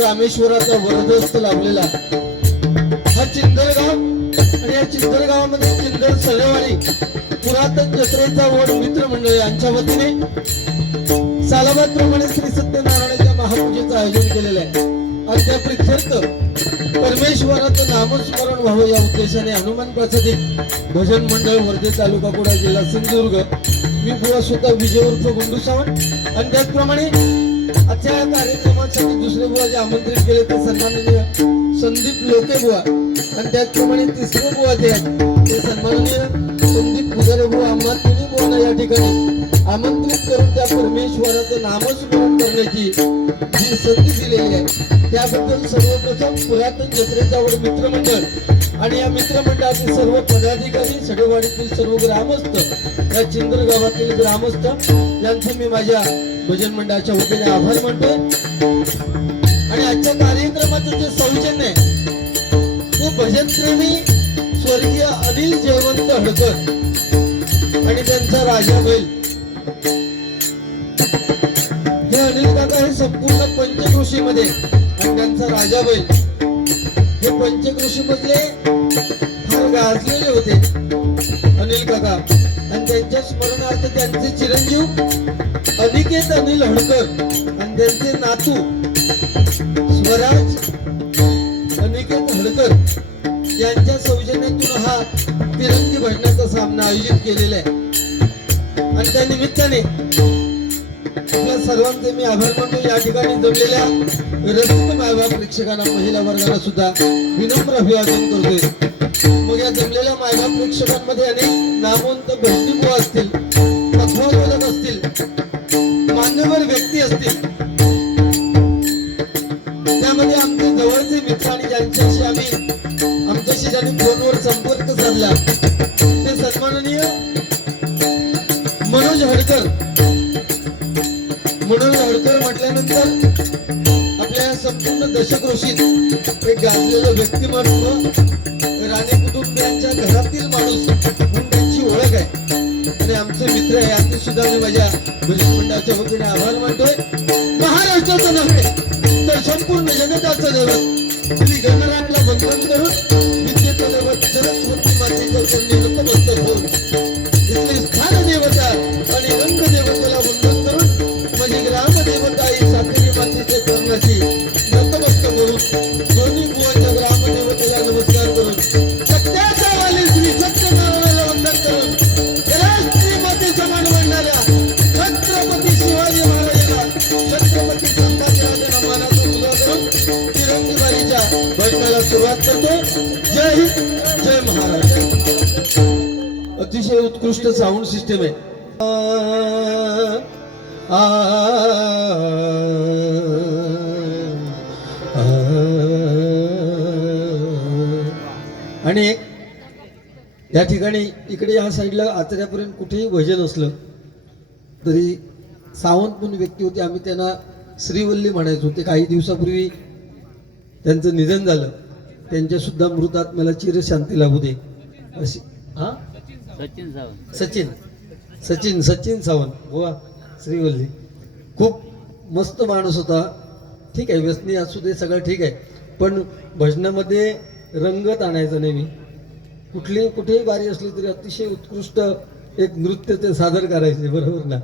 रामेश्वराचा वरदहस्त लाभलेला हा चिंदरगाव आणि या चिंदरगावामध्ये चिंदर सळेवाडी पुरातन जत्रेचा वड मित्र मंडळ यांच्या वतीने सालाबादप्रमाणे श्री सत्यनारायणाच्या महापूजेचं आयोजन केलेलं आहे. आणि त्या प्रित्यर्थ परमेश्वराचं नामस्मरण व्हावं या उद्देशाने हनुमान प्रसादिक भजन मंडळ वर्धे तालुका कुडा जिल्हा सिंधुदुर्ग मी पुरा स्वतः विजय उर्फ गुंडू सावंत आणि त्याचप्रमाणे आजच्या कार्यक्रमासाठी दुसरे बुवा जे आमंत्रित केले ते सन्माननीय संदीप लोके बुवा आणि त्याचप्रमाणे तिसरे बुवा ते सन्माननीय संदीप पुजारे बुवा आम्हा तिन्ही बुवांना या ठिकाणी आमंत्रित करून त्या परमेश्वराचं नामस्मरण करण्याची जी संधी दिलेली आहे त्याबद्दल सर्वप्रथम पुरातन जत्रेचा वड मित्रमंडळ आणि या मित्रमंडळातील सर्व पदाधिकारी सडेवाडीतील सर्व ग्रामस्थ या चिंदर गावातील ग्रामस्थ यांचे मी माझ्या भजन मंडळाच्या वतीने आभार मानतोय. आणि आजच्या कार्यक्रमाचं जे सौजन्य आहे ते भजनप्रेमी स्वर्गीय अनिल जयवंत हडकर आणि त्यांचा राजा बैल हे अनिल काका हे संपूर्ण पंचकृषीमध्ये आणि त्यांचा राजा बैल हे पंचकृषी मधले फार गाजलेले होते अनिल काका आणि त्यांच्या स्मरणार्थ त्यांचे चिरंजीव अनिकेत अनिल हडकर आणि त्यांचे नातू स्वराज अनिकेत हडकर यांच्या सौजन्यातून हा तिरंगी भजनाचा सामना आयोजित केलेला आहे. आणि त्या निमित्ताने आपल्या सर्वांचे मी आभार मानतो. या ठिकाणी जमलेल्या रसिक मायबाप प्रेक्षकांना महिला वर्गाला सुद्धा विनम्र अभिवादन करतोय. मग या जमलेल्या मायबाप प्रेक्षकांमध्ये अनेक नामवंत भजनीबुवा असतील, कथावादक असतील, मान्यवर व्यक्ती असतील, त्यामध्ये आमचे जवळचे मित्र आणि आमच्याशी ज्यांनी फोनवर संपर्क साधला ते सन्माननीय मनोज हडकर म्हटल्यानंतर आपल्या संपूर्ण दशकृषीत एक गाजलेलं व्यक्तिमत्व राणे कुटुंबियांच्या घरातील माणूस म्हणून त्यांची ओळख आहे आणि आमचे मित्र आहे. याचे सुद्धा मी माझ्या भजन मंडळाच्या वतीने आभार मानतोय. महाराष्ट्राचं नव्हे तर संपूर्ण जगताचं दैवत श्री गणराजला वंदन करून विद्येचं दैवत सरस्वती मातेच्या चरणी नतमस्तक होऊन इथली स्थान देवता आणि रंग देवतेला वंदन करून माझी ग्रामदेवता आई सातेरी मातेच्या चरणाची नतमस्तक होऊन दोन्ही बुवांच्या ग्रामदेवतेला नमस्कार करून सत्याचा वाली श्री सत्यनारायणाला वंदन करून राष्ट्रीय माते समान मानणाऱ्या छत्रपती शिवाजी महाराजांना छत्रपती संभाजीराजांना मानाचा मुलगा करून तिरंगी वारीच्या भजनाला सुरुवात करतो. जय हिंद, जय महाराष्ट्र. अतिशय उत्कृष्ट साऊंड सिस्टम आहे. आणि या ठिकाणी इकडे या साईडला आचऱ्यापर्यंत कुठेही भजन असलं तरी सावंत म्हणून व्यक्ती होते, आम्ही त्यांना श्रीवल्ली म्हणायचो. ते काही दिवसापूर्वी त्यांचं निधन झालं. त्यांच्या सुद्धा मृतात्म्याला चिरशांती लाभू दे अशी. हा सचिन सावंत गोवा श्रीवल्ली खूप मस्त माणूस होता. ठीक आहे, व्यसनी असू दे, सगळं ठीक आहे, पण भजनामध्ये रंगत आणायचा नेहमी. कुठेही वारी असली तरी अतिशय उत्कृष्ट एक नृत्य ते सादर करायचे, बरोबर ना.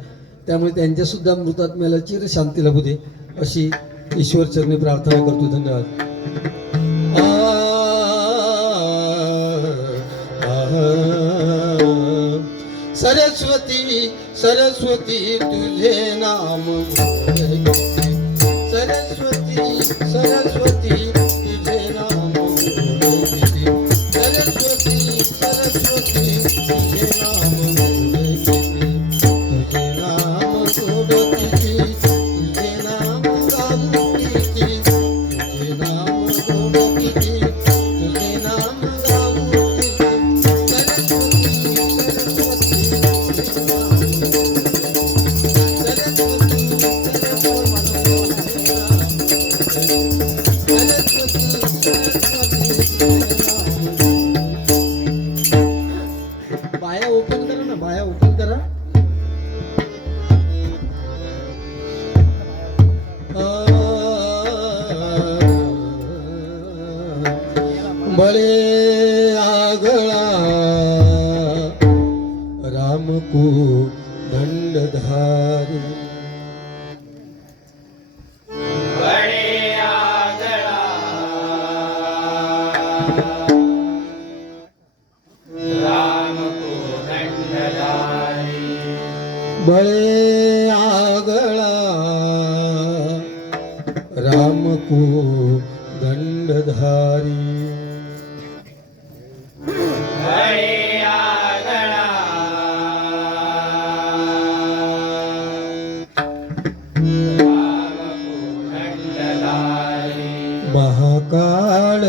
त्यामुळे त्यांच्या सुद्धा मृतात्म्याला चिरशांती लाभू दे अशी ईश्वरचरणी प्रार्थना करतो. धन्यवाद. सरस्वती सरस्वती तुझे नाम, सरस्वती सरस्वती तुझे नाम, सरस्वती सरस्वती तुझे नाम, तुझे नाम गोडकिती, तुझे नाम गाऊकिती, तुझे नाम गोडकिती, तुझे नाम गाऊकिती, सरस्वती सरस्वती बळे आगळा राम को दंडधारी बळे आगळा राम को दंडधारी बळे आगळा राम को दंडधारी बळे आगळा राम को दंडधारी महाकाळ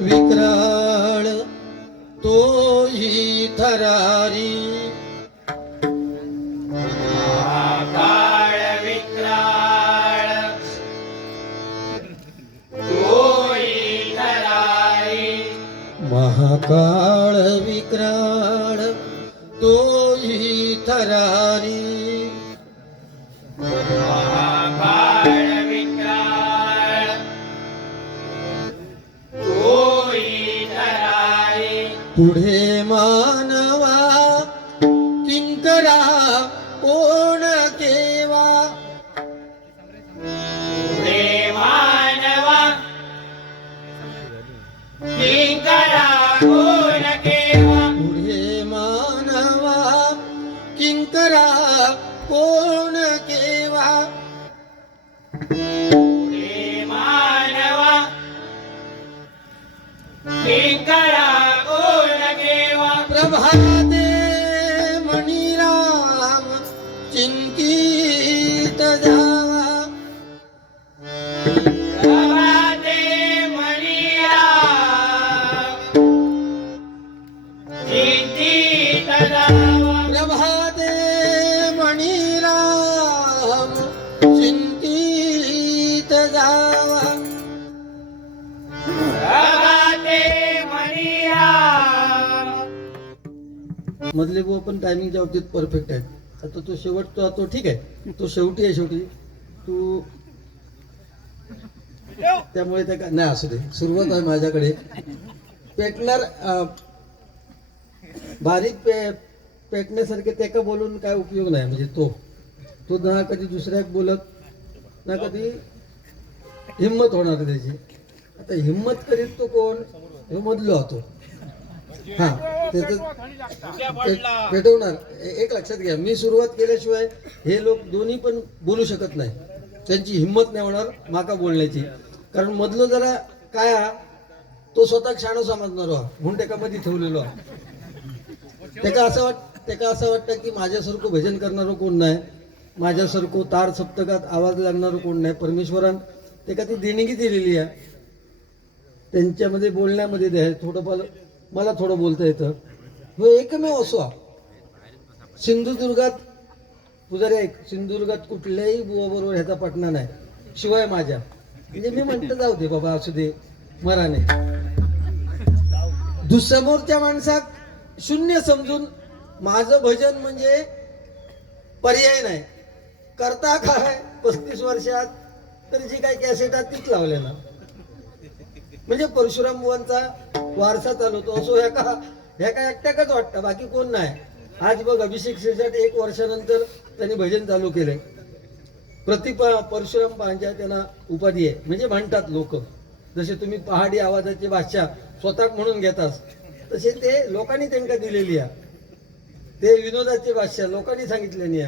विक्राळ तोही थरारी महाकाळ विक्राळ तोही धरारी महाकाळ विक्राळ तोही थरारी महाकाळ विक्राळ तोही धरारी पुढे मानवा किंकरा कोण केवा पुढे मानवा किंकरा कोण केवा पुढे मानवा किंकरा कोण केवा पुढे मानवा किंकरा कोण केवा प्रभाते मणिराम चिंतित जावा प्रभाते मणिया चिंतित जावा प्रभाते मणिराम चिंतित जावा प्रभाते मणिया मधले बुवा पण टायमिंगच्या बाबतीत परफेक्ट आहे. आता तो शेवटचा तो ठीक आहे, तो शेवटी आहे. शेवटी तू त्यामुळे त्या नाही असू दे. सुरुवात आहे माझ्याकडे. पेटणार बारीक पेटण्यासारखे त्याका बोलून काय उपयोग नाही. म्हणजे तो ना कधी दुसऱ्याक बोलत ना कधी हिंमत होणार त्याची. आता हिंमत करीत तो कोण? हे मधलो होतो. हा त्याच पेटवणार. एक लक्षात घ्या, मी सुरुवात केल्याशिवाय हे लोक दोन्ही पण बोलू शकत नाही. त्यांची हिंमत नाही होणार माका बोलण्याची. कारण मधलं जरा काय हा, तो स्वतः क्षाण समजणार म्हणून त्याका मध्ये ठेवलेलो हा. त्याका असं वाटतं की माझ्यासारखं भजन करणारं कोण नाही, माझ्यासारखं तार सप्तकात आवाज लागणारं कोण नाही. परमेश्वरान त्याका ती देणगी दिलेली आहे. त्यांच्यामध्ये बोलण्यामध्ये द्या थोडंफार मला थोडं बोलता येतं. हो एकमेव असो हा. सिंधुदुर्गात पुजारी ऐक, सिंधुदुर्गात कुठल्याही बुवाबरोबर ह्याचा पटना नाही शिवाय माझ्या. म्हणजे मी म्हणतो जाऊ दे बाबा असू दे मराने. दुसमोरच्या माणसाक शून्य समजून माझं भजन म्हणजे पर्याय नाही. करता काय 35 वर्षात तर जी काय कॅसेट आहे तीच लावले ना. म्हणजे परशुराम बुवांचा वारसा चालवतो असो ह्या एकट्याकच वाटतं, बाकी कोण नाही. आज बघ अभिषेक शेजाट 1 वर्षानंतर त्यांनी भजन चालू केले. परशुराम पांच्या त्यांना उपाधी आहे. म्हणजे म्हणतात लोक, जसे तुम्ही पहाडी आवाजाचे बादशाह स्वतः म्हणून घेतास तसे ते लोकांनी त्यांना दिलेली आहे. ते विनोदाचे बादशाह लोकांनी सांगितले नाही.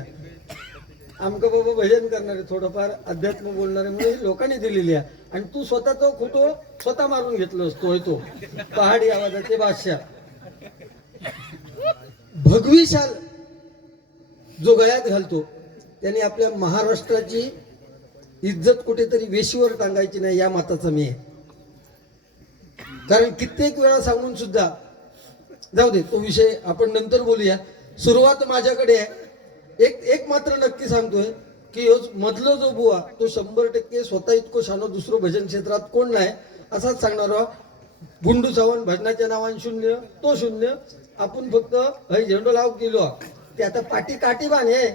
आमका बाबा भजन करणारे थोडंफार अध्यात्म बोलणारे म्हणून लोकांनी दिलेली आहे. आणि तू स्वतः तो खोटो स्वतः मारून घेतलं असतो. तो पहाडी आवाजाचे बादशाह. भगवी शाल जो गळ्यात घालतो त्याने आपल्या महाराष्ट्राची इज्जत कुठेतरी वेशीवर टांगायची नाही, या मताचा मी आहे. कारण कित्येक वेळा सांगून सुद्धा जाऊ दे, तो विषय आपण नंतर बोलूया. सुरुवात माझ्याकडे आहे. एक मात्र नक्की सांगतोय की मधलो जो बुवा तो 100% स्वतः इतकं शानो दुसरं भजन क्षेत्रात कोण नाही असाच सांगणार. गुंडू सावंत भजनाच्या नावाने शून्य, तो शून्य. आपण फक्त हय झेंडो लाव केलो ते आता पाठी काठी बांध हे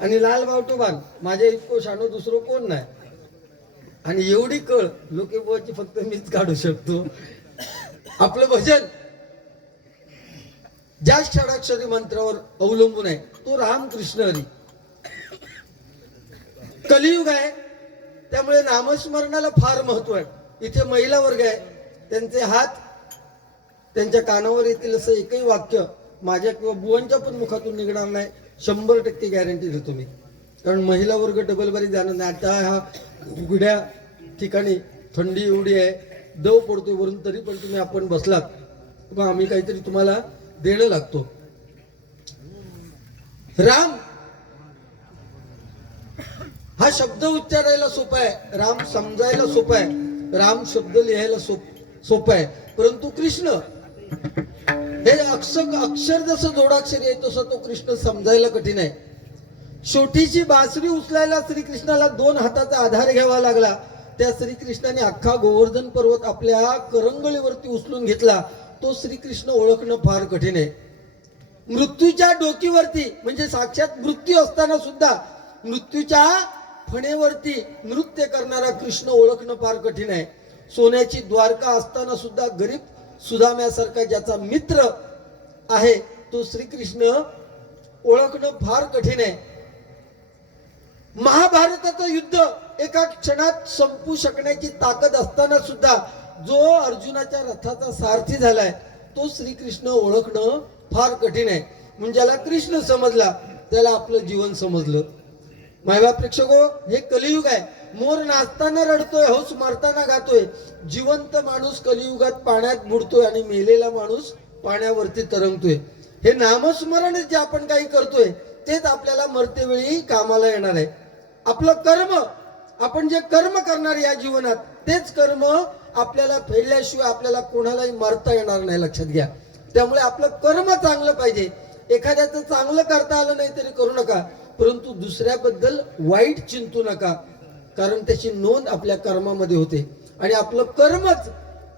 आणि लाल बावटो बांध. माझ्या इतकं शानो दुसरं कोण नाही. आणि एवढी कळ लोकेबुवाची फक्त मीच काढू शकतो. आपलं भजन ज्या षडाक्षरी मंत्रावर अवलंबून आहे तो रामकृष्ण हरी. कलियुग आहे त्यामुळे नामस्मरणाला फार महत्व आहे. इथे महिला वर्ग आहे, त्यांचे हात त्यांच्या कानावर येतील असं एकही वाक्य माझ्या किंवा बुवांच्या पण मुखातून निघणार नाही. 100% गॅरंटी देतो मी. कारण महिला वर्ग डबल बारी जाणार नाही. आता ह्या उघड्या ठिकाणी थंडी एवढी आहे, दव पडतोय वरून, तरी पण तुम्ही आपण बसलात मग आम्ही काहीतरी तुम्हाला देणं लागतो. राम हा शब्द उच्चारायला सोपा आहे, राम समजायला सोपा आहे, राम शब्द लिहायला सोपा आहे. परंतु कृष्ण हे अक्षर जसं जोडाक्षरी आहे तसं तो कृष्ण समजायला कठीण आहे. छोटीशी बासरी उचलायला श्रीकृष्णाला 2 हाताचा आधार घ्यावा लागला. त्या श्रीकृष्णाने अख्खा गोवर्धन पर्वत आपल्या करंगळीवरती उचलून घेतला. तो श्रीकृष्ण ओळखणं फार कठीण आहे. मृत्यूच्या डोकीवरती म्हणजे साक्षात मृत्यू असताना सुद्धा मृत्यूच्या फणेवरती नृत्य करणारा कृष्ण ओळखणं फार कठीण आहे. सोन्याची द्वारका असताना सुद्धा गरीब सुदाम्यासारखा ज्याचा मित्र आहे तो श्रीकृष्ण ओळखणं फार कठीण आहे. महाभारताचं युद्ध एका क्षणात संपू शकण्याची ताकद असताना सुद्धा जो अर्जुनाच्या रथाचा सारथी झालाय तो श्रीकृष्ण ओळखणं फार कठीण आहे. म्हणजे ज्याला कृष्ण समजला त्याला आपलं जीवन समजलं. मायबा प्रेक्षको, हे कलियुग आहे. मोर नाचताना रडतोय, हौस मारताना गातोय. जिवंत माणूस कलियुगात पाण्यात बुडतोय आणि मेलेला माणूस पाण्यावरती तरंगतोय. हे नामस्मरण जे आपण काही करतोय तेच आपल्याला मरतेवेळी कामाला येणार आहे. आपलं कर्म, आपण जे कर्म करणार या जीवनात तेच कर्म आपल्याला फेडल्याशिवाय आपल्याला कोणालाही मरता येणार नाही, लक्षात घ्या. त्यामुळे आपलं कर्म चांगलं पाहिजे. एखाद्याचं चांगलं करता आलं नाही तरी करू नका, परंतु दुसऱ्याबद्दल वाईट चिंतू नका, कारण त्याची नोंद आपल्या कर्मामध्ये होते. आणि आपलं कर्मच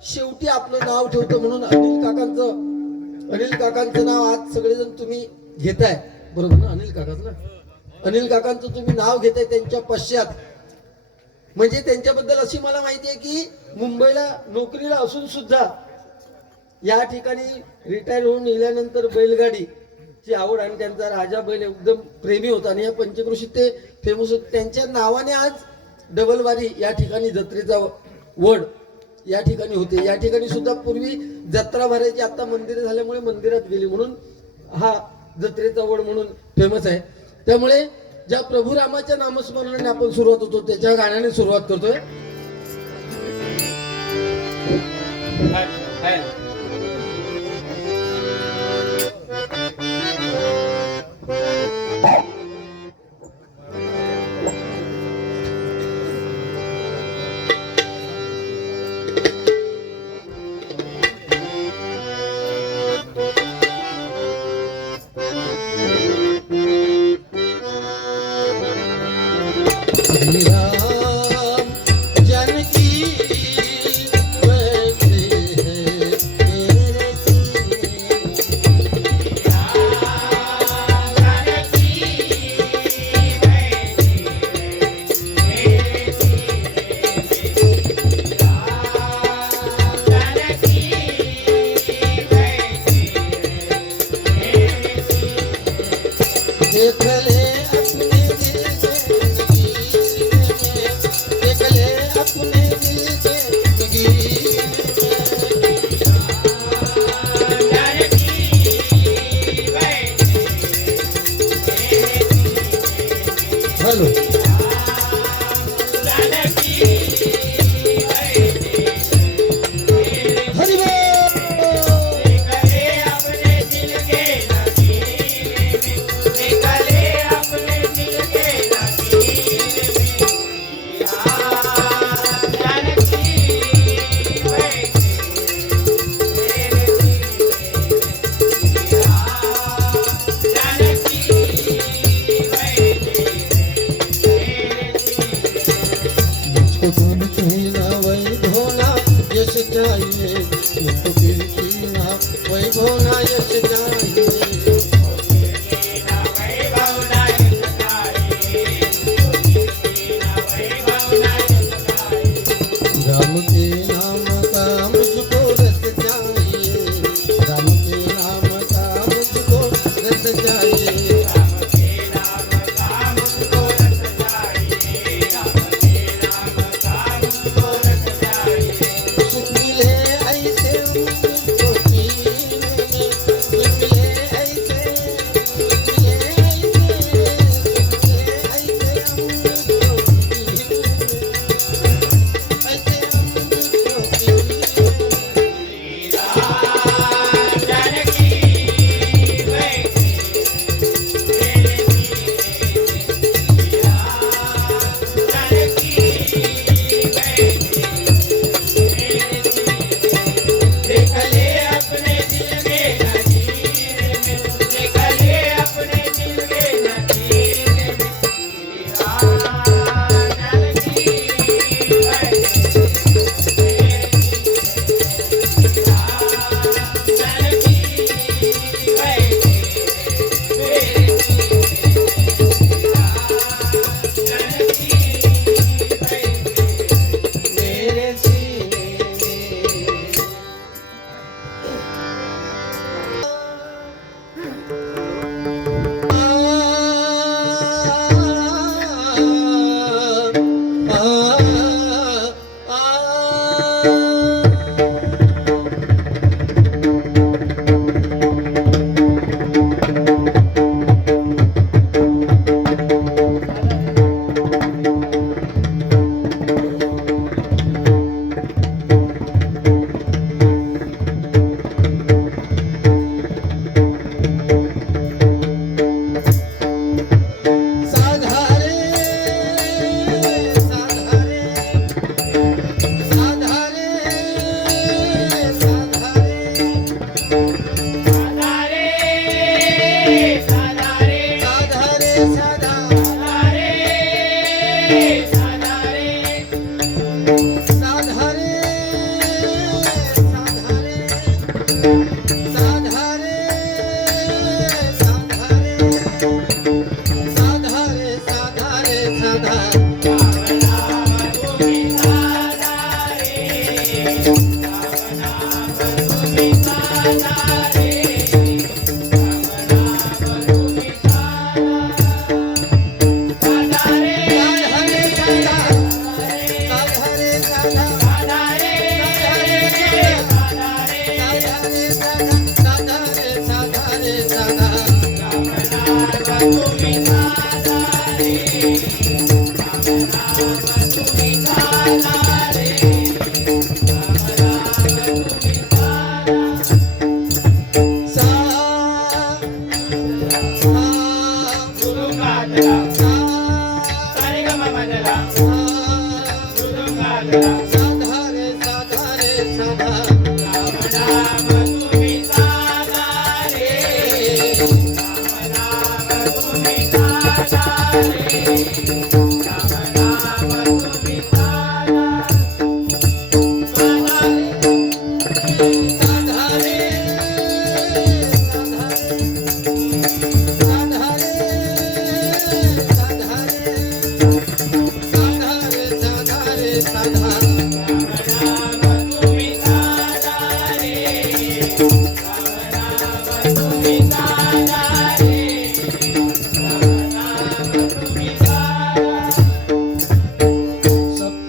शेवटी आपलं नाव ठेवतं. म्हणून अनिल काकांचं नाव आज सगळेजण तुम्ही घेताय, बरोबर ना? अनिल काकांचं तुम्ही नाव घेताय त्यांच्या पश्चात. म्हणजे त्यांच्याबद्दल अशी मला माहिती आहे की मुंबईला नोकरीला असून सुद्धा या ठिकाणी रिटायर होऊन गेल्यानंतर बैलगाडीची आवड आणि त्यांचा राजा बैल एकदम प्रेमी होता आणि या पंचक्रोशीत ते फेमस होते. त्यांच्या नावाने आज डबलवारी या ठिकाणी जत्रेचा वड या ठिकाणी होते. या ठिकाणी सुद्धा पूर्वी जत्रा भरायची, आता मंदिरे झाल्यामुळे मंदिरात गेली, म्हणून हा जत्रेचा वड म्हणून फेमस आहे. त्यामुळे ज्या प्रभू रामाच्या नामस्मरणाने आपण सुरुवात होतो त्याच्या गाण्याने सुरुवात करतोय. देखले अपने दिल से मेरे सीने में साधारे साधारे साधारे साधारे साधारे साधा साधारे साधारे साधारे साधारे साधारे साधा साधारे साधा साधारे साधा साधारे साधारे साधा सा साधारे साधारे साधा साधारे साधारे साधारे साधारे साधा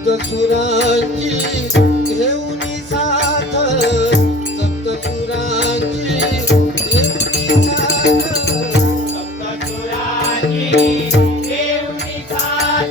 सप्तसुरांची घेऊनी साथ सप्तसुरांची घेऊनी साथ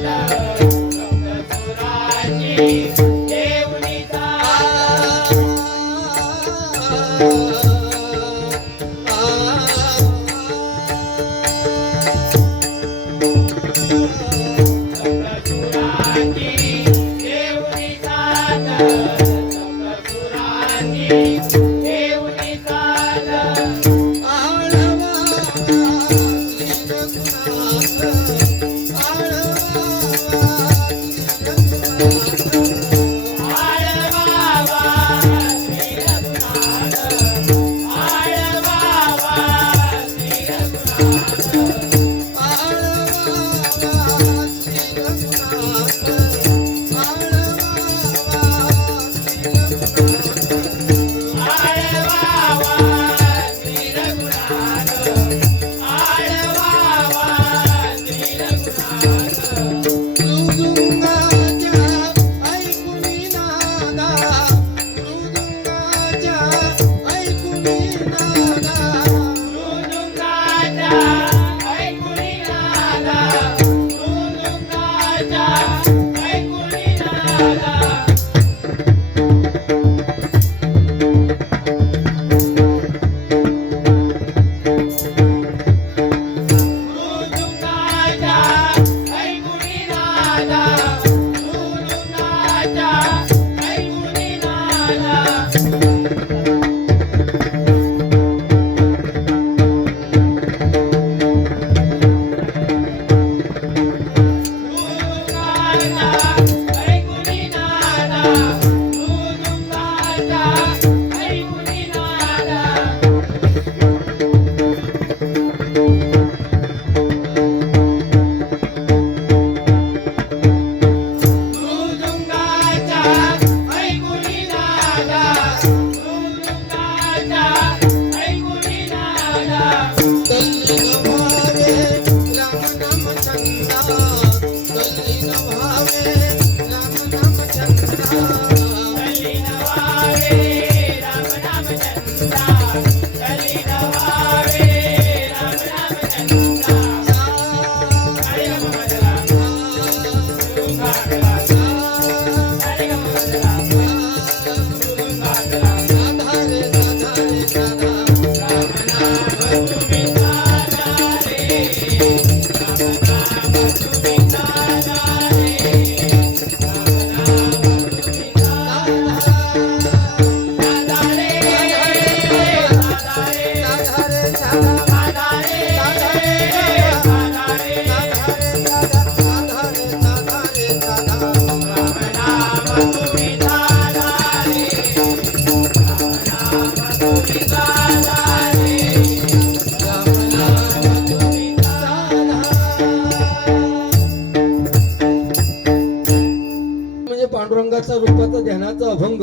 म्हणजे पांडुरंगाचा रूपाचा ध्यानाचा अभंग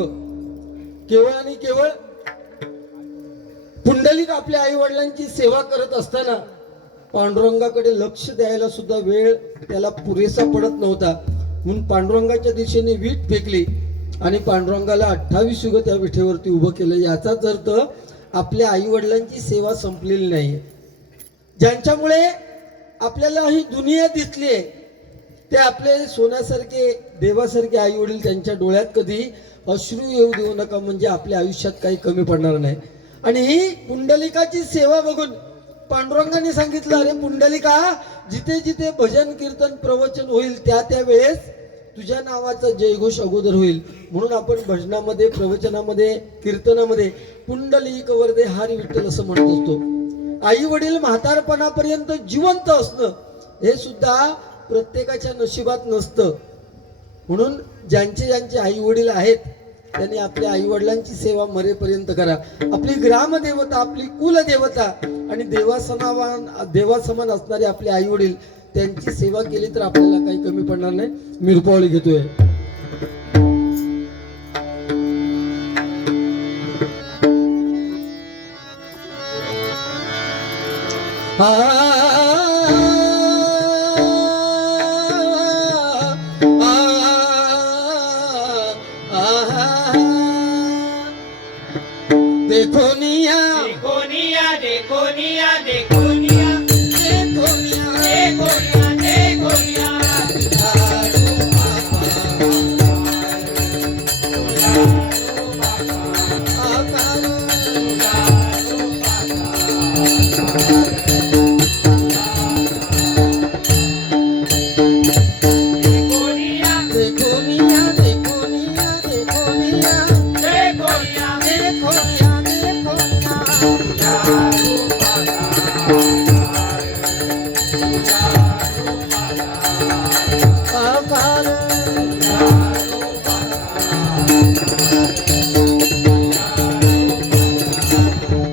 केवळ आणि केवळ पुंडलिक आपल्या आई वडिलांची सेवा करत असताना पांडुरंगाकडे लक्ष द्यायला सुद्धा वेळ त्याला पुरेसा पडत नव्हता, म्हणून पांडुरंगाच्या दिशेने वीट फेकली आणि पांडुरंगाला 28 युग त्या विठेवरती उभं केलं. याचाच अर्थ आपल्या आई वडिलांची सेवा संपलेली नाहीये. ज्यांच्यामुळे आपल्याला ही दुनिया दिसली आहे ते आपले सोन्यासारखे देवासारखे आई वडील, त्यांच्या डोळ्यात कधी अश्रू येऊ देऊ नका, म्हणजे आपल्या आयुष्यात काही कमी पडणार नाही. आणि ही पुंडलिकाची सेवा बघून पांडुरंगाने सांगितलं, अरे पुंडलिका, जिथे जिथे भजन कीर्तन प्रवचन होईल त्या त्या वेळेस तुझ्या नावाचा जयघोष अगोदर होईल. म्हणून आपण भजनामध्ये, प्रवचनामध्ये, कीर्तनामध्ये पुंडलिक वरदे हरी विठ्ठल असं म्हणत असतो. आई वडील म्हातारपणापर्यंत जिवंत असणं हे सुद्धा प्रत्येकाच्या नशिबात नसतं. म्हणून ज्यांचे ज्यांचे आई वडील आहेत त्यांनी आपल्या आई वडिलांची सेवा मरेपर्यंत करा. आपली ग्रामदेवता, आपली कुलदेवता आणि देवासमान असणारे आपले आई वडील, त्यांची सेवा केली तर आपल्याला काही कमी पडणार नाही. मी रुपावळी घेतोय. देखो निया, देखो निया, देखो निया, देखो निया, देखो निया, देखो निया, देखो निया, देखो निया, देखो निया, देखो निया, देखो निया, देखो निया, देखो निया, देखो निया.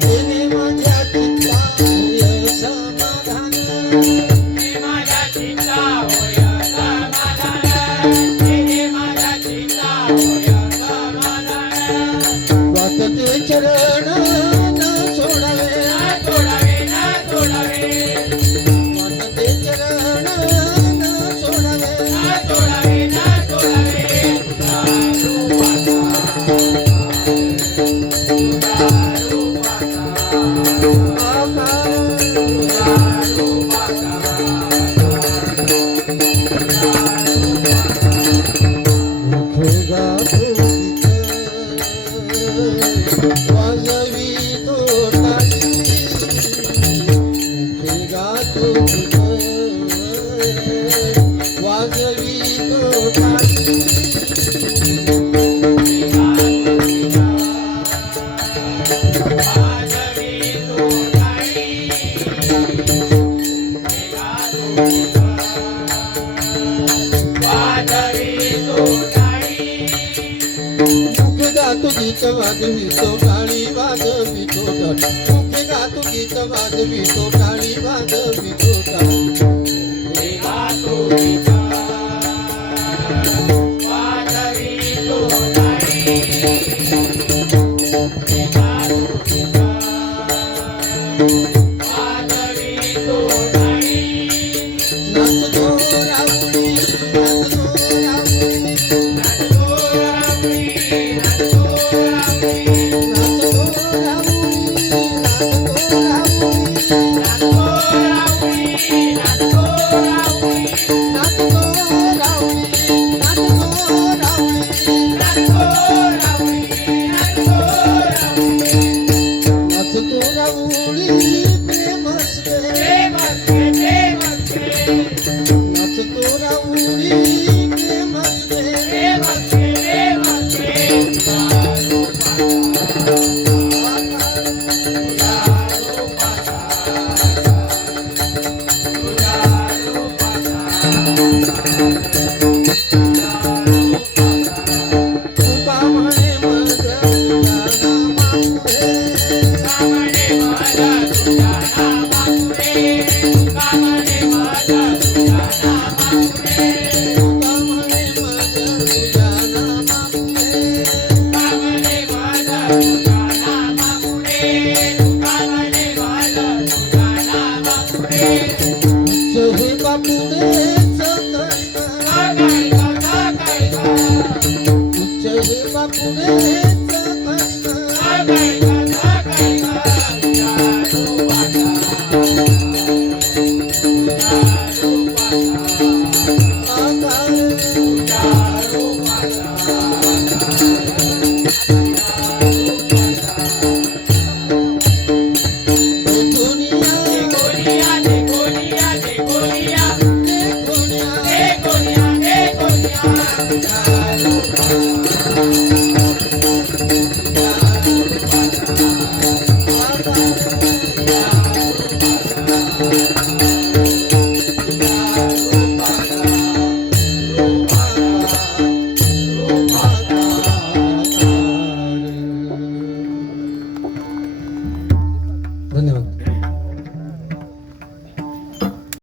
देणे माझ्या चित्तावर समाधान, हे माझ्या चित्ता होय समाधान, हे माझ्या चित्ता होय समाधान. वाकते चरण न सोडावे, ना सोडावे, ना सोडावे, वाकते चरण न सोडावे. ना सोडावे, ना सोडावे. वाजवी तोटाली, वाजवी तोटाली. वाजवी तोटाळी, वाजवी तोटाळी. मुखे गातो गीत वाजवी तोटाळी, वाजवी तोटाळी. मुखे गातो गीत वाजवी तोटाळी, वाजवी तोटाळी. गातो गीता, वाजवी तोटाळी, गातो गीता, वाजवी तोटाळी. नाचतो राऊळी, नाचतो राऊळी, नाचतो रावळी, नाचतो रावळी, नाचतो राऊळी, नाचतो राऊळी, नाचतो रावळी, नाचतो रावळी. नाचतो गंगा